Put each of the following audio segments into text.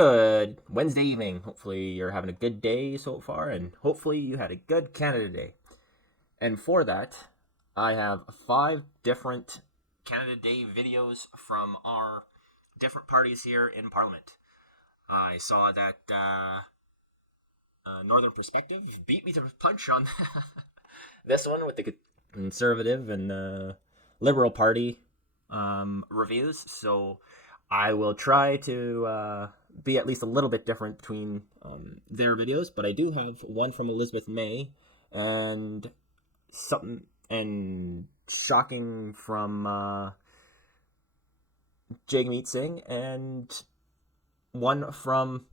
Good Wednesday evening. Hopefully, you're having a good day so far, and hopefully, you had a good Canada Day. And for that, I have 5 different Canada Day videos from our different parties here in Parliament. I saw that Northern Perspective beat me to the punch on this one with the Conservative and Liberal Party reviews, so I will try to be at least a little bit different between their videos, but I do have one from Elizabeth May and something and shocking from Jagmeet Singh and one from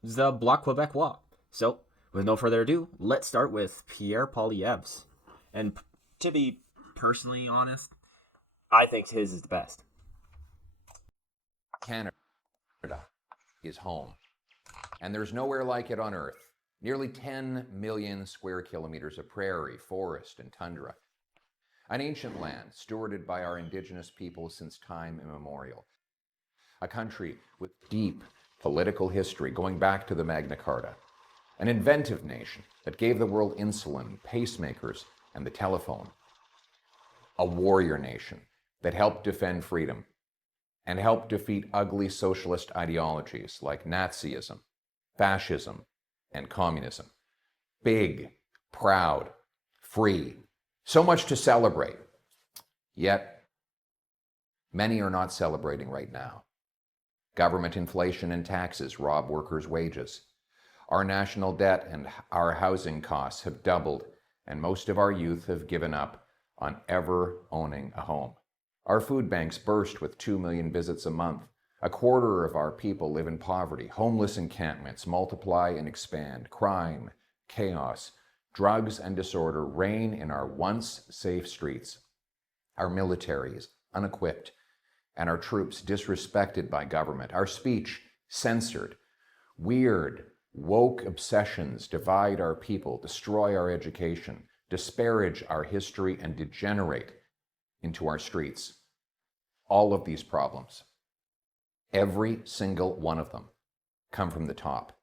the Bloc Quebecois. So, with no further ado, let's start with Pierre Poilievre's. And to be personally honest, I think his is the best. Canada is home, and there's nowhere like it on Earth. Nearly 10 million square kilometers of prairie, forest, and tundra. An ancient land stewarded by our indigenous people since time immemorial. A country with deep political history going back to the Magna Carta. An inventive nation that gave the world insulin, pacemakers, and the telephone. A warrior nation that helped defend freedom and helped defeat ugly socialist ideologies like Nazism, fascism, and communism. Big, proud, free, so much to celebrate. Yet, many are not celebrating right now. Government inflation and taxes rob workers' wages. Our national debt and our housing costs have doubled, and most of our youth have given up on ever owning a home. Our food banks burst with 2 million visits a month. A quarter of our people live in poverty. Homeless encampments multiply and expand. Crime, chaos, drugs, and disorder reign in our once safe streets. Our military is unequipped, and our troops disrespected by government. Our speech censored. Weird, woke obsessions divide our people, destroy our education, disparage our history, and degenerate into our streets. All of these problems, every single one of them, come from the top.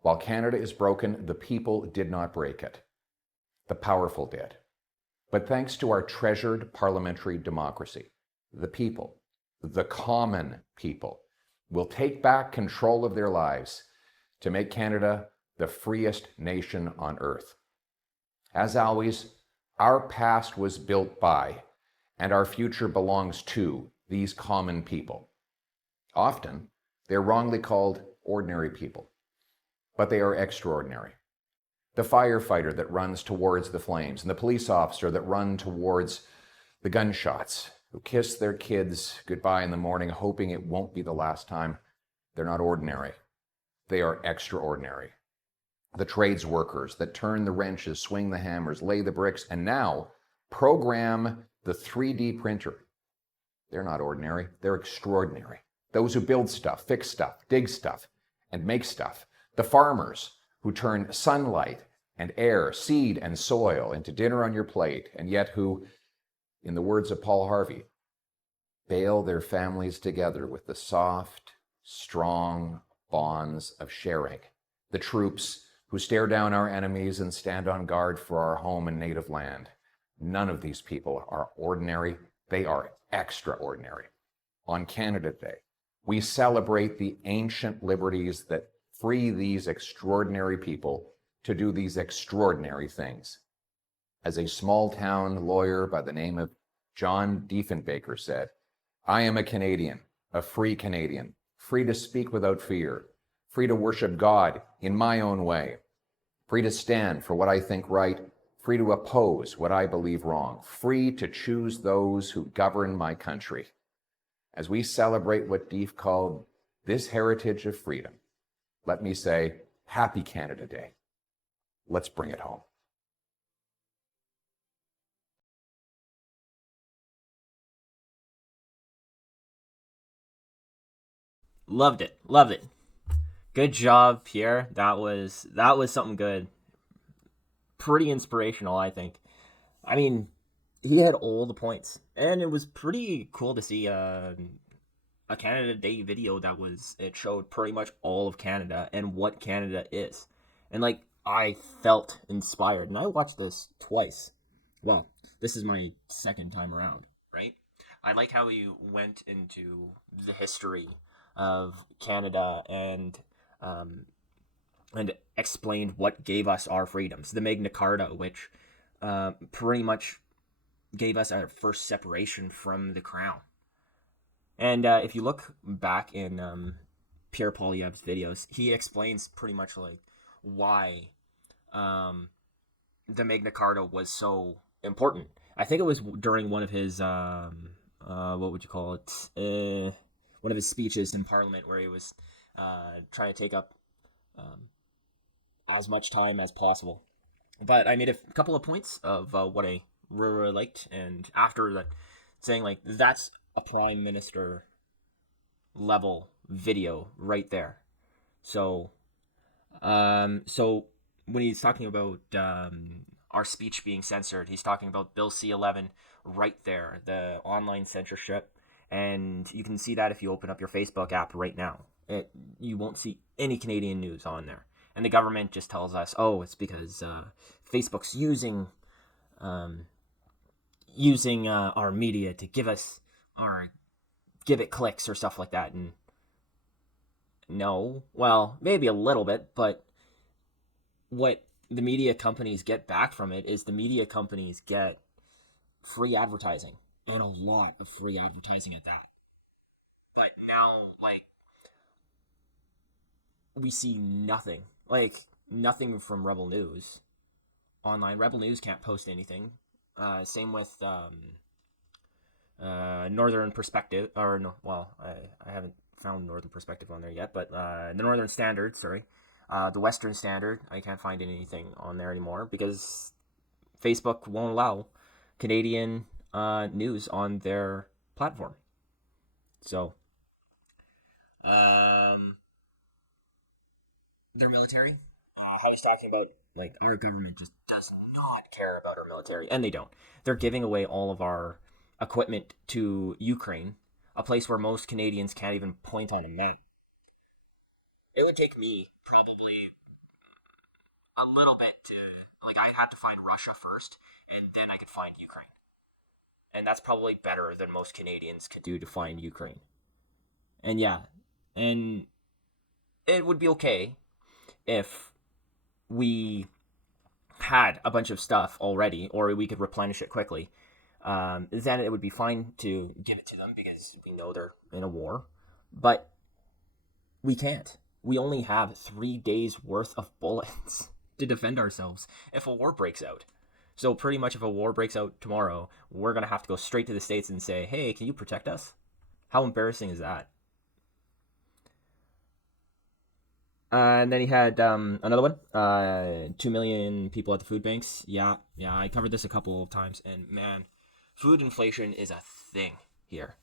While Canada is broken, the people did not break it. The powerful did. But thanks to our treasured parliamentary democracy, the people, the common people, will take back control of their lives to make Canada the freest nation on earth. As always, our past was built by, and our future belongs to, these common people. Often, they're wrongly called ordinary people, but they are extraordinary. The firefighter that runs towards the flames, and the police officer that run towards the gunshots, who kiss their kids goodbye in the morning, hoping it won't be the last time, they're not ordinary. They are extraordinary. The trades workers that turn the wrenches, swing the hammers, lay the bricks, and now program the 3D printer. They're not ordinary, they're extraordinary. Those who build stuff, fix stuff, dig stuff, and make stuff. The farmers who turn sunlight and air, seed and soil into dinner on your plate, and yet who, in the words of Paul Harvey, bail their families together with the soft, strong bonds of sharing. The troops who stare down our enemies and stand on guard for our home and native land. None of these people are ordinary, they are extraordinary. On Canada Day, we celebrate the ancient liberties that free these extraordinary people to do these extraordinary things. As a small-town lawyer by the name of John Diefenbaker said, I am a Canadian, a free Canadian, free to speak without fear, free to worship God in my own way, free to stand for what I think right, free to oppose what I believe wrong, free to choose those who govern my country. As we celebrate what Dief called this heritage of freedom, let me say, Happy Canada Day. Let's bring it home. Loved it. Loved it. Good job, Pierre. That was something good. Pretty inspirational, I think. I mean, he had all the points, and it was pretty cool to see a Canada Day video it showed pretty much all of Canada and what Canada is. And like I felt inspired. And I watched this twice. Well, this is my second time around, right? I like how he went into the history of Canada um, and explained what gave us our freedoms. The Magna Carta, which pretty much gave us our first separation from the crown. And if you look back in Pierre Poilievre's videos, he explains pretty much like why um, the Magna Carta was so important. I think it was during one of his what would you call it? One of his speeches in Parliament where he was trying to take up as much time as possible. But I made a couple of points of what I really liked, and after that, saying like that's a prime minister level video right there. So, so when he's talking about our speech being censored, he's talking about Bill C-11 right there, the online censorship, and you can see that if you open up your Facebook app right now. You won't see any Canadian news on there, and the government just tells us, oh, it's because Facebook's using our media to give it clicks or stuff like that. And no, well, maybe a little bit, but what the media companies get back from it is the media companies get free advertising, and a lot of free advertising at that. But now, like, we see nothing, nothing from Rebel News online. Rebel News can't post anything. Same with Northern Perspective, or no, well, I haven't found Northern Perspective on there yet, but the Northern Standard, sorry, the Western Standard, I can't find anything on there anymore because Facebook won't allow Canadian news on their platform. So, their military, how he's talking about like our government just does not care about our military, and they don't. They're giving away all of our equipment to Ukraine, a place where most Canadians can't even point on a map. It would take me probably a little bit to like I'd have to find Russia first, and then I could find Ukraine, and that's probably better than most Canadians could do to find Ukraine. And yeah, and it would be okay if we had a bunch of stuff already, or we could replenish it quickly. Then it would be fine to give it to them because we know they're in a war. But we can't. We only have 3 days worth of bullets to defend ourselves if a war breaks out. So pretty much if a war breaks out tomorrow, we're going to have to go straight to the States and say, hey, can you protect us? How embarrassing is that? And then he had another one. 2 million people at the food banks. Yeah, I covered this a couple of times. And man, food inflation is a thing here.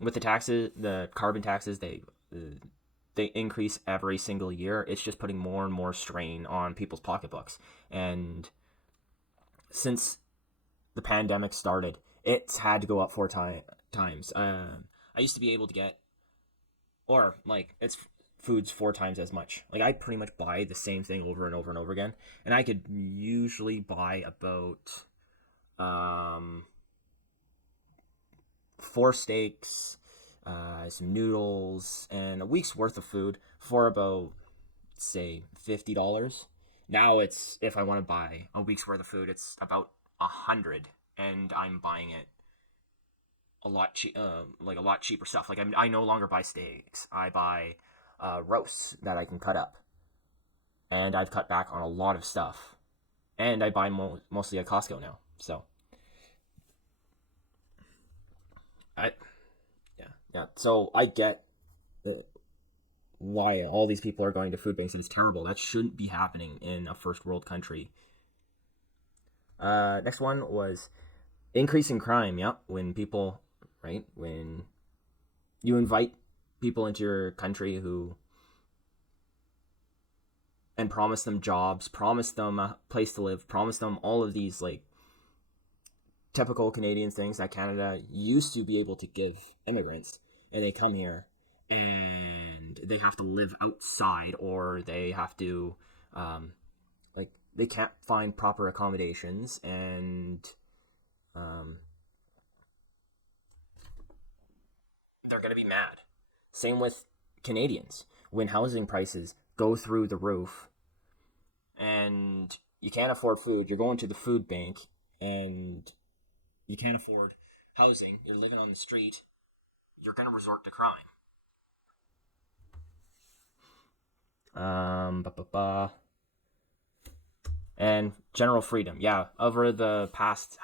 With the taxes, the carbon taxes, they increase every single year. It's just putting more and more strain on people's pocketbooks. And since the pandemic started, it's had to go up times. I used to be able to get, or like it's foods 4 times as much. Like I pretty much buy the same thing over and over and over again, and I could usually buy about 4 steaks, some noodles, and a week's worth of food for about say $50. Now it's if I want to buy a week's worth of food, it's about 100, and I'm buying it like a lot cheaper stuff. Like I no longer buy steaks. I buy roasts that I can cut up, and I've cut back on a lot of stuff. And I buy mostly at Costco now. So, I yeah. So I get why all these people are going to food banks, and it's terrible. That shouldn't be happening in a first world country. Next one was increasing crime. Yep, when you invite people into your country who and promise them jobs, promise them a place to live, promise them all of these like typical Canadian things that Canada used to be able to give immigrants, and they come here and they have to live outside, or they have to like they can't find proper accommodations, and they're going to be mad. Same with Canadians. When housing prices go through the roof and you can't afford food, you're going to the food bank and you can't afford housing, you're living on the street, you're going to resort to crime. Ba, ba, ba. And general freedom. Yeah, over the past,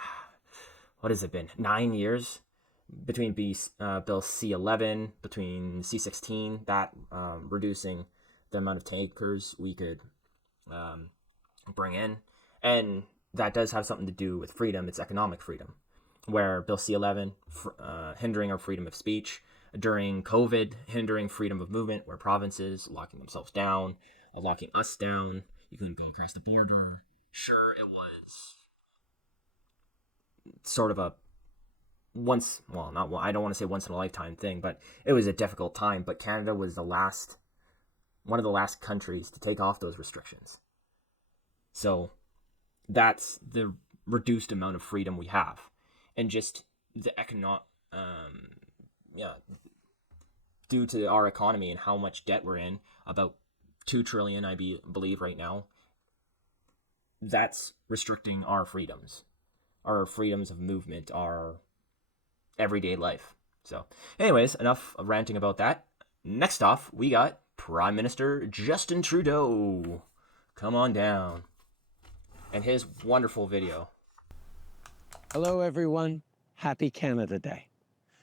what has it been, 9 years? Between Bill C-11, between C-16, that reducing the amount of tankers we could bring in. And that does have something to do with freedom. It's economic freedom, where Bill C-11, hindering our freedom of speech. During COVID, hindering freedom of movement, where provinces locking themselves down, locking us down. You couldn't go across the border. Sure, it was sort of a I don't want to say once in a lifetime thing, but it was a difficult time. But Canada was one of the last countries to take off those restrictions. So that's the reduced amount of freedom we have, and just the economic, due to our economy and how much debt we're in, about 2 trillion, I believe right now. That's restricting our freedoms of movement, our everyday life. So, anyways, enough of ranting about that. Next off, we got Prime Minister Justin Trudeau. Come on down. And his wonderful video. Hello, everyone. Happy Canada Day.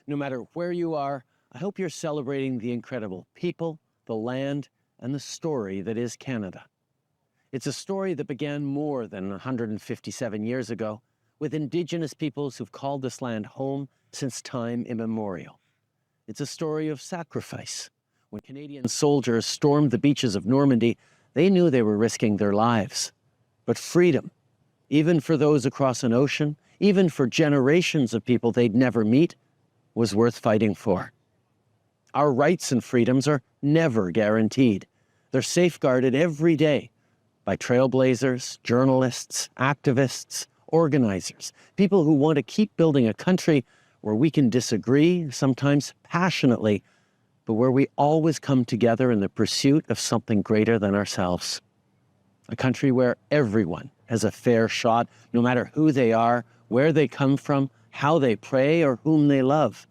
No matter where you are, I hope you're celebrating the incredible people, the land, and the story that is Canada. It's a story that began more than 157 years ago, with Indigenous peoples who've called this land home since time immemorial. It's a story of sacrifice. When Canadian soldiers stormed the beaches of Normandy, they knew they were risking their lives. But freedom, even for those across an ocean, even for generations of people they'd never meet, was worth fighting for. Our rights and freedoms are never guaranteed. They're safeguarded every day by trailblazers, journalists, activists, organizers, people who want to keep building a country where we can disagree, sometimes passionately, but where we always come together in the pursuit of something greater than ourselves. A country where everyone has a fair shot, no matter who they are, where they come from, how they pray, or whom they love.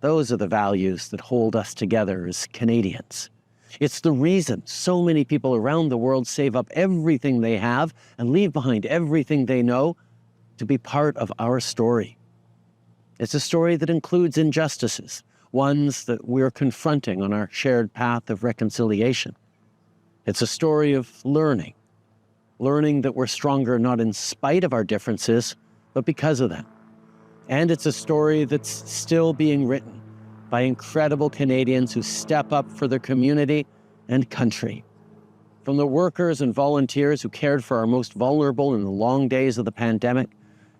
Those are the values that hold us together as Canadians. It's the reason so many people around the world save up everything they have and leave behind everything they know to be part of our story. It's a story that includes injustices, ones that we're confronting on our shared path of reconciliation. It's a story of learning that we're stronger not in spite of our differences, but because of them. And it's a story that's still being written by incredible Canadians who step up for their community and country. From the workers and volunteers who cared for our most vulnerable in the long days of the pandemic,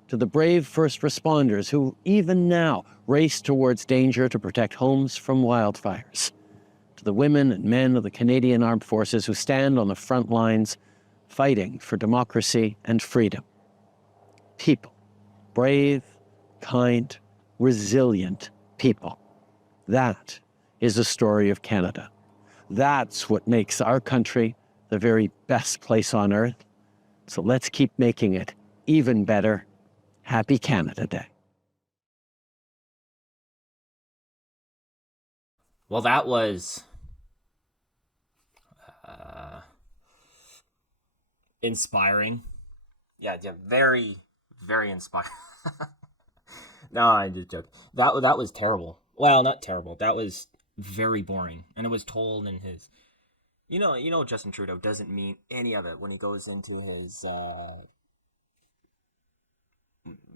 to the brave first responders who even now race towards danger to protect homes from wildfires, to the women and men of the Canadian Armed Forces who stand on the front lines fighting for democracy and freedom. People, brave, kind, resilient people. That is the story of Canada. That's what makes our country the very best place on earth. So let's keep making it even better. Happy Canada Day. Well, that was inspiring. Yeah, very, very inspiring. No, I'm just joking. That was terrible. Well, not terrible. That was very boring, and it was told in his. Justin Trudeau doesn't mean any of it when he goes into his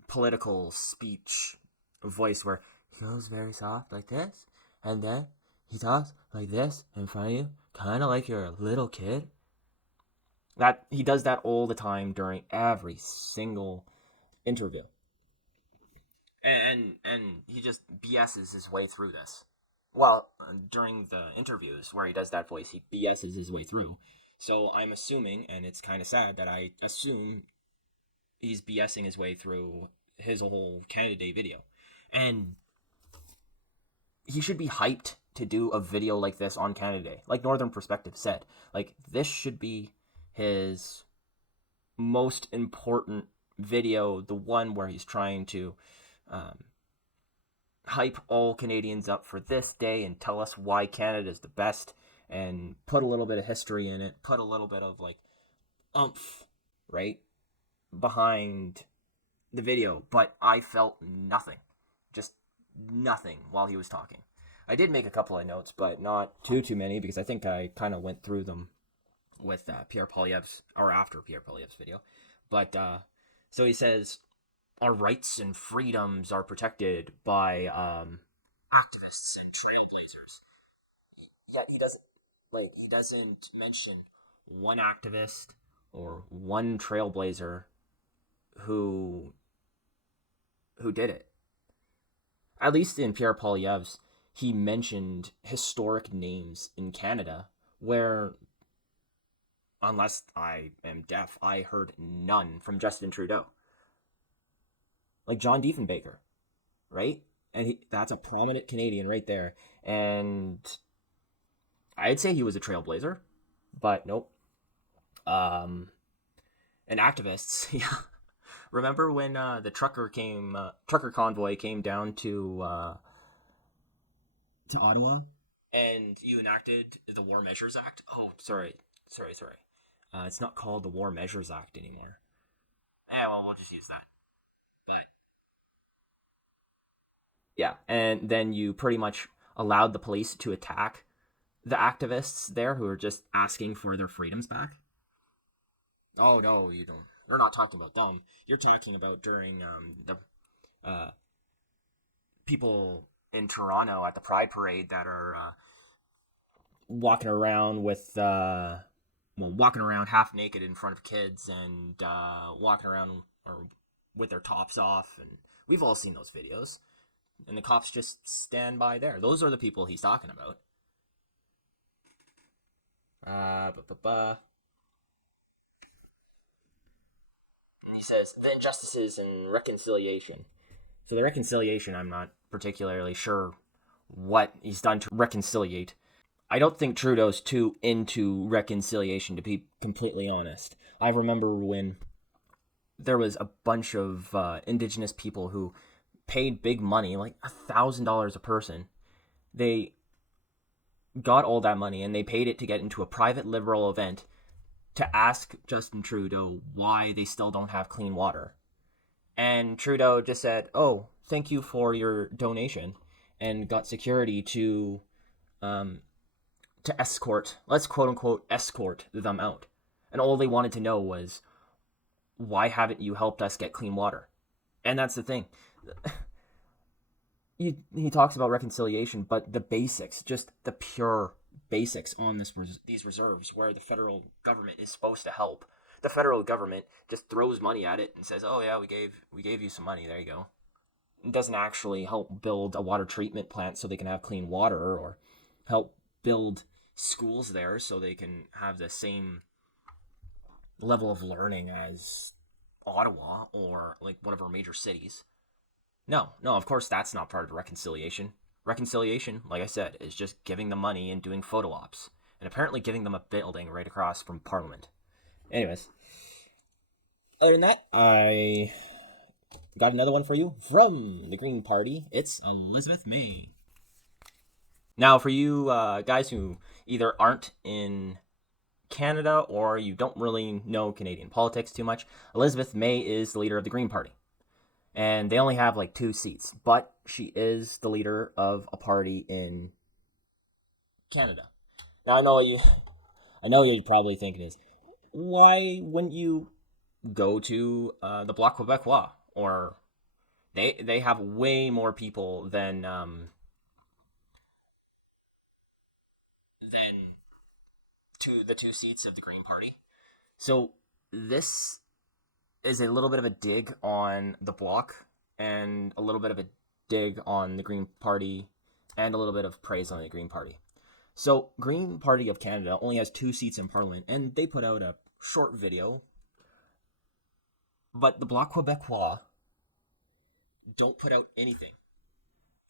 political speech voice, where he goes very soft like this, and then he talks like this in front of you, kind of like you're a little kid. That he does that all the time during every single interview. And he just BS's his way through this. well, during the interviews where he does that voice, he BS's his way through. So I'm assuming, and it's kind of sad that I assume he's BSing his way through his whole Canada Day video. And he should be hyped to do a video like this on Canada Day. Like Northern Perspective said. Like, this should be his most important video, the one where he's trying to hype all Canadians up for this day and tell us why Canada is the best and put a little bit of history in it, put a little bit of like oomph, right, behind the video. But I felt nothing, just nothing while he was talking. I did make a couple of notes, but not too many, because I think I kind of went through them with Pierre Poilievre's, or after Pierre Poilievre's video. But so he says our rights and freedoms are protected by activists and trailblazers. Yet he doesn't mention one activist or one trailblazer who did it. At least in Pierre Poilievre's, he mentioned historic names in Canada where, unless I am deaf, I heard none from Justin Trudeau. Like John Diefenbaker, right? And that's a prominent Canadian right there. And I'd say he was a trailblazer, but nope. And activists, yeah. Remember when the trucker convoy came down to Ottawa, and you enacted the War Measures Act? Oh, sorry. It's not called the War Measures Act anymore. Well, we'll just use that. But yeah, and then you pretty much allowed the police to attack the activists there who are just asking for their freedoms back. Oh no, you don't. You're not talking about them. You're talking about during the people in Toronto at the Pride Parade that are walking around with walking around half naked in front of kids and walking around or with their tops off, and we've all seen those videos. And the cops just stand by there. Those are the people he's talking about. He says, the injustices and reconciliation. So the reconciliation, I'm not particularly sure what he's done to reconciliate. I don't think Trudeau's too into reconciliation, to be completely honest. I remember when there was a bunch of Indigenous people who paid big money, like $1,000 a person. They got all that money and they paid it to get into a private Liberal event to ask Justin Trudeau why they still don't have clean water. And Trudeau just said, oh, thank you for your donation, and got security to escort, let's quote unquote escort them out. And all they wanted to know was, why haven't you helped us get clean water? And that's the thing. He talks about reconciliation, but the basics, just the pure basics on these reserves, where the federal government is supposed to help, the federal government just throws money at it and says, "Oh yeah, we gave you some money. There you go." It doesn't actually help build a water treatment plant so they can have clean water, or help build schools there so they can have the same level of learning as Ottawa or like one of our major cities. No, of course that's not part of reconciliation. Reconciliation, like I said, is just giving them money and doing photo ops, and apparently giving them a building right across from Parliament. Anyways, other than that, I got another one for you from the Green Party. It's Elizabeth May. Now, for you guys who either aren't in Canada or you don't really know Canadian politics too much, Elizabeth May is the leader of the Green Party. And they only have like 2 seats, but she is the leader of a party in Canada. Now, I know you're probably thinking is, why wouldn't you go to the Bloc Quebecois? Or they have way more people than the 2 seats of the Green Party. So this is a little bit of a dig on the Bloc and a little bit of a dig on the Green Party and a little bit of praise on the Green Party. So, Green Party of Canada only has 2 seats in Parliament, and they put out a short video. But the Bloc Quebecois don't put out anything.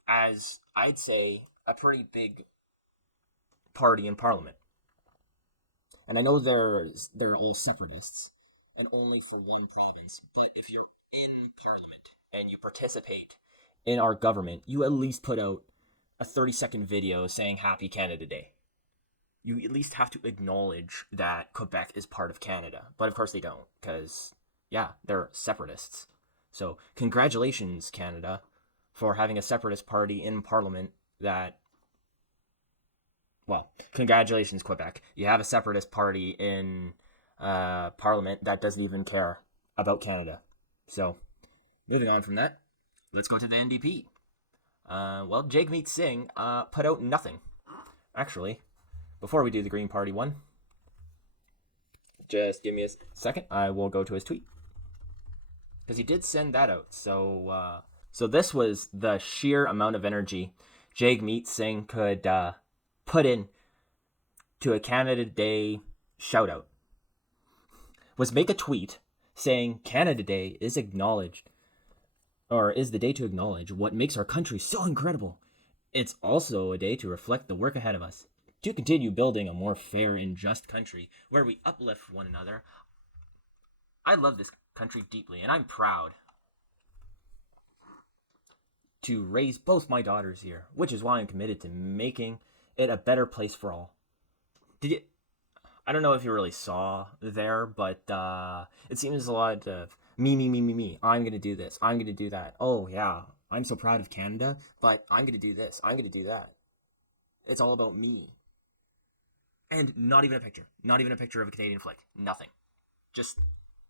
As, I'd say, a pretty big party in Parliament. And I know they're all separatists, and only for one province. But if you're in Parliament, and you participate in our government, you at least put out a 30-second video saying Happy Canada Day. You at least have to acknowledge that Quebec is part of Canada. But of course they don't, because, yeah, they're separatists. So, congratulations, Canada, for having a separatist party in Parliament that... Well, congratulations, Quebec. You have a separatist party in Parliament that doesn't even care about Canada. So, moving on from that, let's go to the NDP. Well, Jagmeet Singh put out nothing. Actually, before we do the Green Party one, just give me a second. I will go to his tweet. Because he did send that out. So this was the sheer amount of energy Jagmeet Singh could put in to a Canada Day shout out. Was make a tweet saying Canada Day is acknowledged, or is the day to acknowledge what makes our country so incredible. It's also a day to reflect the work ahead of us, to continue building a more fair and just country where we uplift one another. I love this country deeply, and I'm proud to raise both my daughters here, which is why I'm committed to making it a better place for all. I don't know if you really saw there, but it seems a lot of me. I'm going to do this. I'm going to do that. Oh, yeah. I'm so proud of Canada, but I'm going to do this. I'm going to do that. It's all about me. And not even a picture. Not even a picture of a Canadian flag. Nothing. Just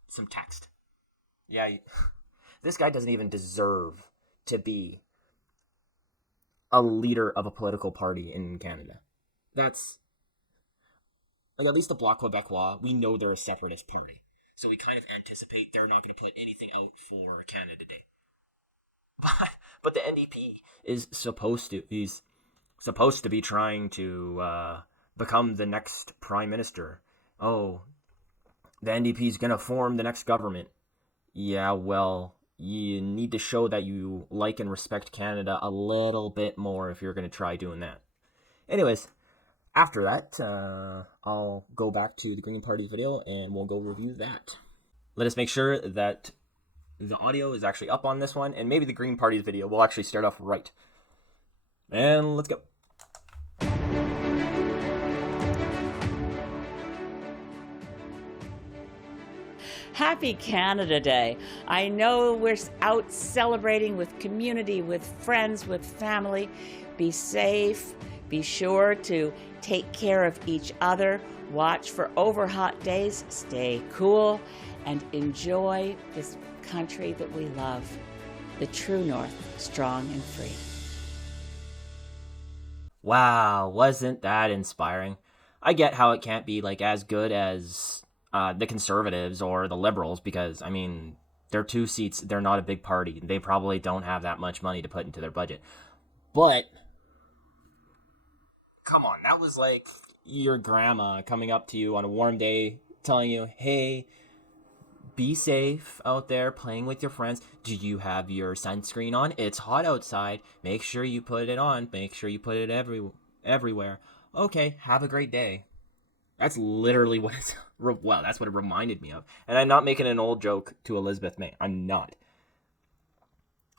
some text. Yeah, this guy doesn't even deserve to be a leader of a political party in Canada. That's... At least the Bloc Quebecois, we know they're a separatist party. So we kind of anticipate they're not going to put anything out for Canada Day. But the NDP is supposed to be trying to become the next prime minister. Oh, the NDP is going to form the next government. Yeah, well, you need to show that you like and respect Canada a little bit more if you're going to try doing that. Anyways, after that, I'll go back to the Green Party video and we'll go review that. Let us make sure that the audio is actually up on this one, and maybe the Green Party's video will actually start off right. And let's go. Happy Canada Day. I know we're out celebrating with community, with friends, with family. Be safe. Be sure to take care of each other. Watch for over hot days. Stay cool and enjoy this country that we love. The true North, strong and free. Wow, wasn't that inspiring? I get how it can't be like as good as the Conservatives or the Liberals because, I mean, they're 2 seats. They're not a big party. They probably don't have that much money to put into their budget. But, come on, that was like your grandma coming up to you on a warm day telling you, hey, be safe out there playing with your friends. Do you have your sunscreen on? It's hot outside. Make sure you put it on. Make sure you put it everywhere. Okay, have a great day. That's literally what it's... Well, that's what it reminded me of. And I'm not making an old joke to Elizabeth May. I'm not.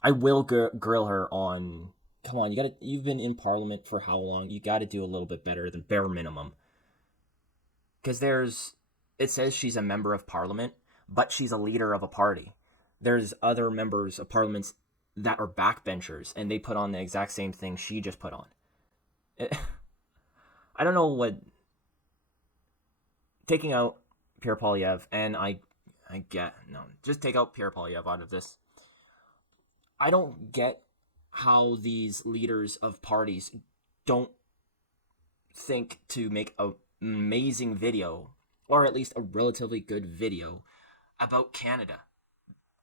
I will grill her on... Come on, you've been in Parliament for how long? You got to do a little bit better than bare minimum. Because it says she's a member of Parliament, but she's a leader of a party. There's other members of Parliament that are backbenchers, and they put on the exact same thing she just put on. I don't know what... Taking out Pierre Poilievre, and just take out Pierre Poilievre out of this. I don't get how these leaders of parties don't think to make an amazing video, or at least a relatively good video, about Canada.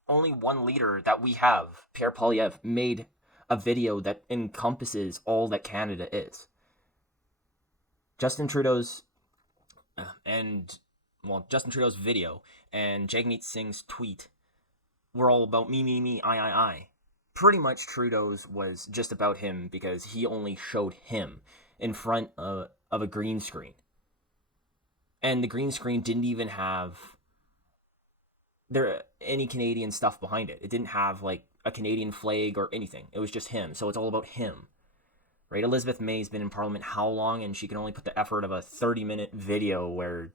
Only one leader that we have, Pierre Poilievre, made a video that encompasses all that Canada is. Justin Trudeau's video and Jagmeet Singh's tweet were all about me, I. Pretty much Trudeau's was just about him because he only showed him in front of a green screen. And the green screen didn't even have any Canadian stuff behind it. It didn't have like a Canadian flag or anything. It was just him. So it's all about him. Right? Elizabeth May's been in Parliament how long, and she can only put the effort of a 30-minute video where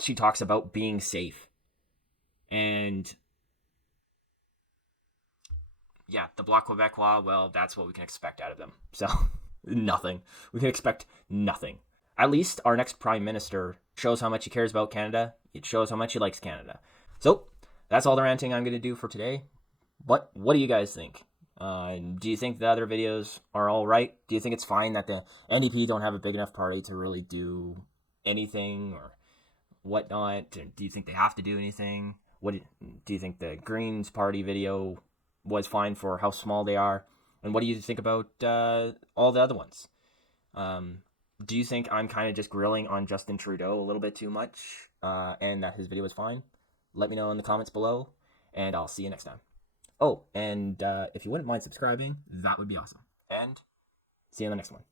she talks about being safe. And yeah, the Bloc Quebecois, well, that's what we can expect out of them. So, nothing. We can expect nothing. At least our next Prime Minister shows how much he cares about Canada. It shows how much he likes Canada. So, that's all the ranting I'm going to do for today. But what do you guys think? Do you think the other videos are all right? Do you think it's fine that the NDP don't have a big enough party to really do anything or whatnot? Do you think they have to do anything? What do you think the Greens party video was fine for how small they are? And what do you think about all the other ones? Do you think I'm kind of just grilling on Justin Trudeau a little bit too much and that his video was fine? Let me know in the comments below, and I'll see you next time. Oh, and if you wouldn't mind subscribing, that would be awesome. And see you in the next one.